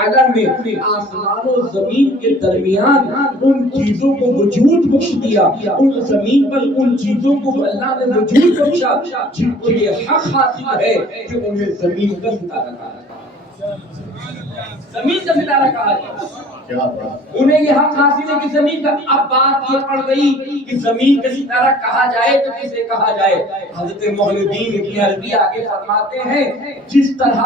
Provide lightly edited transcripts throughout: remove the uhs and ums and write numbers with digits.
تعالیٰ نے آسمان و زمین کے درمیان ان چیزوں کو وجود بخش دیا، ان زمین پر ان چیزوں کو اللہ نے وجود بخشا جن کو یہ حق حاصل ہے کہ انہیں زمین کا ستارہ کہا جائے، زمین کا ستارہ کہا جائے، انہیں یہ حق حاصل ہے کہ زمین کا۔ اب بات یہ پڑ گئی کہ زمین کا ستارہ کہا جائے تو کسے کہا جائے؟ حضرت محی الدین ابن عربی آگے فرماتے ہیں جس طرح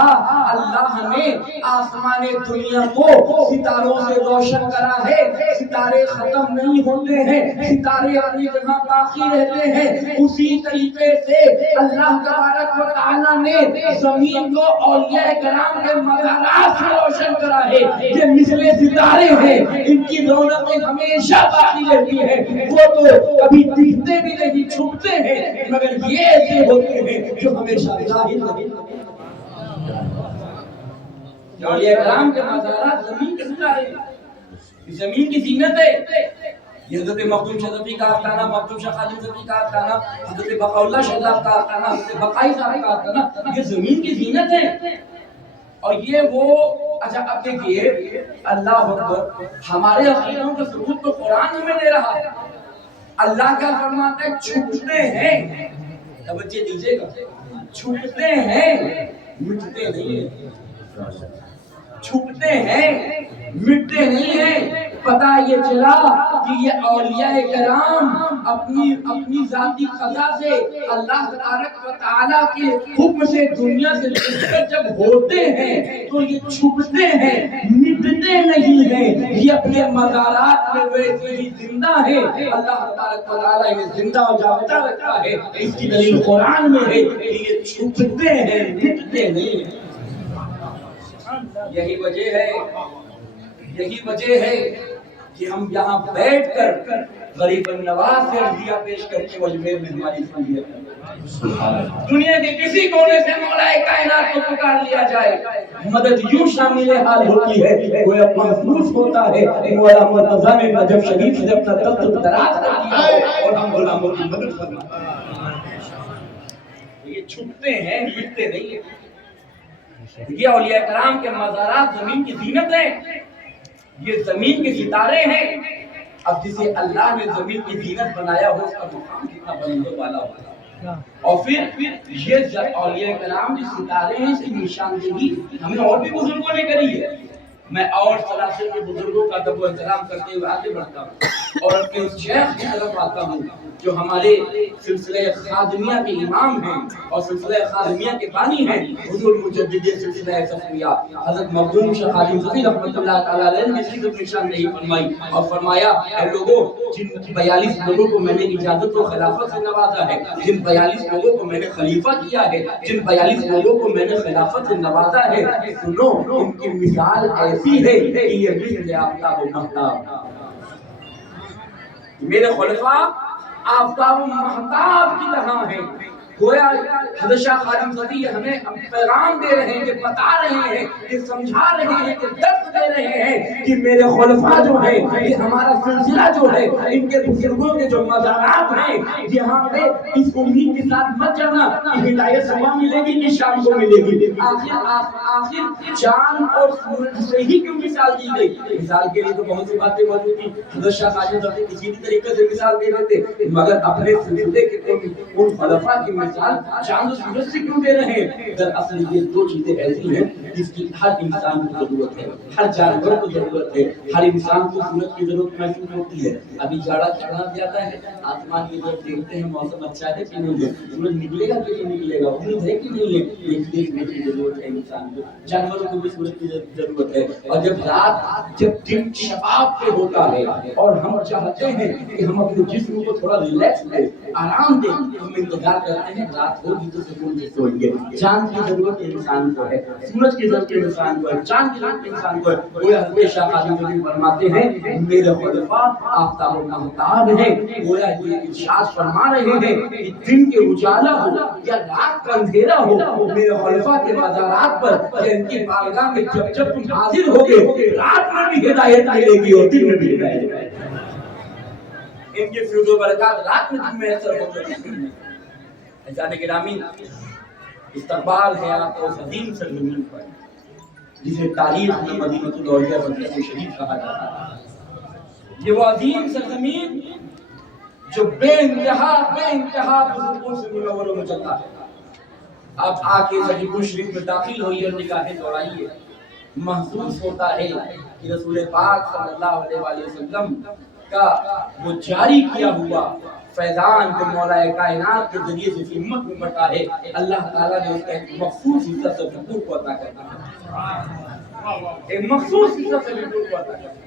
اللہ نے آسمان دنیا کو ستاروں سے روشن کرا ہے، ستارے ختم نہیں ہوتے ہیں، ستارے اپنی جگہ باقی رہتے ہیں، اسی طریقے سے اللہ تبارک و تعالی نے زمین کو اولیاء کرام کے مزارات سے روشن کرا ہے۔ یہ مثل ستارے ہیں، ان کی رونقیں ہمیشہ باقی رہتی ہیں، وہ تو کبھی دکھتے بھی نہیں، چھپتے ہیں، مگر یہ ایسے ہوتے ہیں جو ہمیشہ ظاہر نہیں ہوتے۔ اولیاء کرام کے مزارات زمین کے ستارے ہیں، زمین کی زینت ہے۔ یہ حضرت مخدوم شاہ صفی کا آستانہ، مخدوم شاہ خادم صفی کا آستانہ، حضرت بقاءاللہ شاہ صاحب کا آستانہ، حضرت بقائی صاحب کا آستانہ، یہ زمین کی زینت ہے۔ اور یہ وہ اچھا اب دیکھیے اللہ اکبر، ہمارے عقیدوں کا ثبوت تو قرآن ہمیں دے رہا ہے۔ اللہ کیا فرماتا ہے؟ چھپتے ہیں، توجہ دیجیے گا، چھپتے ہیں مٹتے نہیں ہیں، چھپتے ہیں مٹتے نہیں ہیں۔ پتہ یہ چلا کہ یہ اولیاء کرام اپنی ذاتی قضا سے اللہ تبارک و تعالیٰ کے حکم سے دنیا سے جب ہوتے ہیں تو یہ چھپتے ہیں، مٹتے نہیں ہیں، یہ اپنے مزارات میں ویسے ہی زندہ ہے۔ اللہ تبارک و تعالیٰ انہیں زندہ و جاودہ رکھا ہے، اس کی دلیل قرآن میں ہے کہ یہ چھپتے ہیں، مٹتے نہیں ہیں۔ یہی وجہ ہے کہ ہم یہاں بیٹھ کر غریب النواز سے عرضیہ پیش کر کے اجمیر میں ہماری فضیلت ہے۔ دنیا کے کسی کونے سے مولا کائنات کو پکار لیا جائے، مدد یوں شامل حال ہوتی ہے، وہ محسوس ہوتا ہے مولا مرتضیٰ نے نجف شریف سے اپنا دست دراز کر دیا اور ہم غلاموں کی مدد فرمائیں۔ یہ چھپتے ہیں، مٹتے نہیں ہیں۔ یہ اولیاء کرام کے مزارات زمین کی زینت ہیں، یہ زمین کے ستارے ہیں۔ اب جسے اللہ نے زمین کی زینت بنایا ہو اس کا مقام کتنا بلند و بالا ہوگا۔ اور پھر یہ اولیاء کرام جو ستارے ہیں اس کی نشاندہی ہمیں اور بھی بزرگوں نے کری ہے۔ میں اور سلاسل کے بزرگوں کا ادب و احترام کرتے ہوئے آگے بڑھتا ہوں اور اپنے اس شیخ کی طرف آتا ہوں جو ہمارے سلسلہ خادمیہ کے امام ہیں اور سلسلہ خادمیہ کے بانی ہیں، حضور مجدد سلسلہ صفویہ حضرت مخدوم شاہ خادم صفی رحمۃ اللہ تعالیٰ علیہ نے اسی کو نشاندہی فرمائی اور فرمایا اے لوگوں، جن 42 لوگوں کو میں نے اجازت و خلافت سے نوازا ہے، جن 42 لوگوں کو میں نے خلیفہ کیا ہے، جن 42 لوگوں کو میں نے خلافت سے نوازا ہے، سنو ان کی مثال ایسی ہے کہ یہ مثل آفتاب و مہتاب، میرے خلفاء آفتاب و مہتاب کی طرح ہیں۔ گویا حضرت شاہ خادم صفی ہمیں پیغام دے رہے ہیں، کہ بتا رہے ہیں، کہ سمجھا رہے ہیں، کہ درس دے رہے ہیں کہ میرے خلفاء جو ہیں، یہ ہمارا سلسلہ جو ہے، ان کے بزرگوں کے جو مزارات ہیں، یہاں پہ اس امید کے ساتھ مت جانا کہ ہدایت صبح ملے گی کہ شام کو ملے گی۔ آخر چاند اور سورج سے ہی کیوں مثال دی گئی؟ مثال کے لیے تو بہت سی باتیں موجود تھی، حضرت شاہ خادم صفی کسی بھی طریقے سے مثال دے رہے تھے، مگر اپنے سلسلے کے ان خلفاء کی مثال چاند و سورج سے کیوں دے رہے ہیں؟ دراصل یہ دو چیزیں ایسی ہیں جس کی ہر انسان کو ضرورت ہے، ہر جانور کو ضرورت ہے، ہر انسان کو سورج کی ضرورت محسوس ہوتی ہے۔ ابھی جاڑا چڑھنا جاتا ہے، آسمان کی طرف دیکھتے ہیں موسم اچھا ہے کہ نہیں ہے، سورج نکلے گا کہ نہیں نکلے گا، امید ہے کہ نہیں ہے، یہ دیکھنے کی ضرورت ہے انسان کو، جانوروں کو بھی سورج کی ضرورت ہے۔ اور جب دن شباب پہ ہوتا ہے اور ہم چاہتے ہیں کہ ہم اپنے جسم کو تھوڑا ریلیکس دیں، آرام دیں، ہم انتظار کرتے ہیں رات ہوگی تو سکون سے سوئیں گے۔ چاند کی ضرورت انسان کو ہے، سورج کی ضرورت انسان کو ہے، چاند کی ضرورت انسان کو ہے۔ گویا حضرت شاہ خادم صفی فرماتے ہیں میرے خلفاء آفتاب و مہتاب ہیں۔ گویا یہ ارشاد فرما رہے ہیں کہ دن کے اجالا ہو یا رات کا اندھیرا ہو، میرے خلفاء کے مزارات پر یا ان کی بارگاہ میں جب تم حاضر ہوگے، رات میں بھی ہدایت ملے گی اور دن میں بھی ہدایت ملے گی۔ ان کے فیض و برکات رات میں دن میں اثر ہوتے ہیں۔ عزیزان گرامی، استقبال ہے آپ کو عظیم سرزمین پر، جسے تاریخ میں مدینہ الاولیاء بقیع شریف کہا جاتا ہے۔ یہ وہ عظیم سرزمین جو بے انتہا بزرگوں سے منور و مجلہ ہے۔ اب آ کے صحیح شریف میں داخل ہوئی اور نگاہیں دوڑائیے، محسوس ہوتا ہے کہ رسول پاک صلی اللہ علیہ وآلہ وسلم کا وہ جاری کیا ہوا فیضان جو مولا کائنات کے ذریعے سے اس امت میں بٹا ہے، اللہ تعالیٰ نے اس کا ایک مخصوص حصہ سے حقوق کو عطا کر دیا، ایک مخصوص حصہ سے حقوق کو عطا کر دیا۔